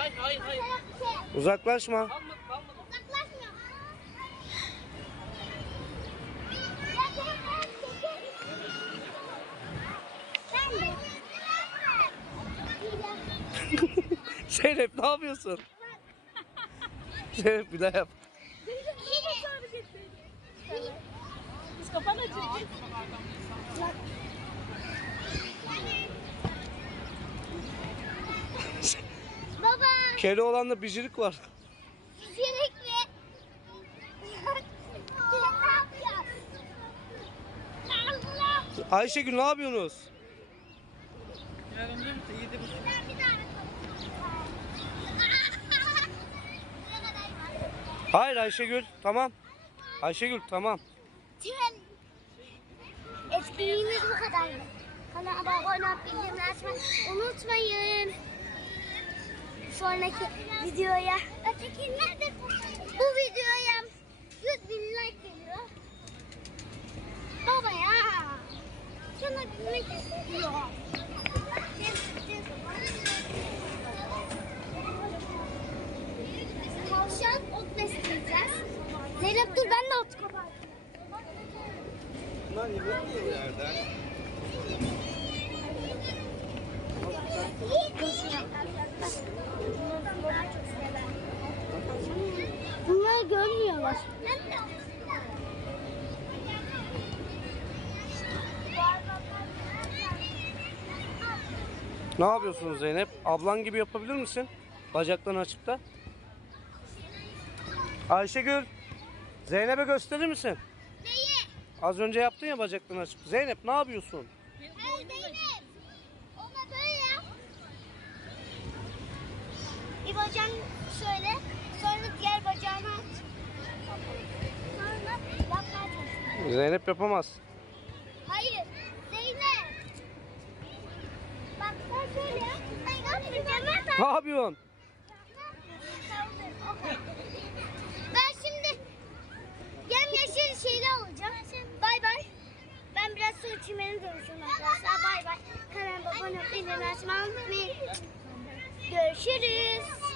Hayır hayır hayır. Uzaklaşma. Kalmadı kalmadı. Uzaklaşmıyor. Zeynep ne yapıyorsun? Zeynep bir daha yap. Biz kapan açıyoruz. Baba, Kedi olanda bicirik var. çelik mi? ne yapıyorsun? Allah! Ayşegül ne yapıyorsunuz? Yarın yedi buçuk. Ben bir daha Hayır Ayşegül tamam. Ayşegül tamam. Etkinliğimiz bu kadardı. Kanala abone olup bildirimleri açmayı unutmayın. Sonraki videoya öteki nerede? Bu videoya 100 bin like geliyor. Baba ya. Şuna gitmek istiyor. Tavşan ot besleyeceğiz. Zeynep dur ben de ot kapardım. Bunlar yemek yiyor yerden. Bunlar görmüyorlar. Ne yapıyorsun Zeynep? Ablan gibi yapabilir misin? Bacaklarını açıp da. Ayşegül. Zeynep'e gösterir misin? Neyi? Az önce yaptın ya bacaklarını açıp. Zeynep ne yapıyorsun? Hayır Zeynep. Ona böyle yap. Bacağını Zeynep yapamaz. Hayır. Zeynep. Bak sen şöyle yap. Ne yapıyorsun? Ben şimdi yemyeşil şeyle alacağım. Bay bay. Ben biraz su içmeye dönüşüm arkadaşlar. Bay bay. Kanalıma abone olmayı, unutmayın. Görüşürüz.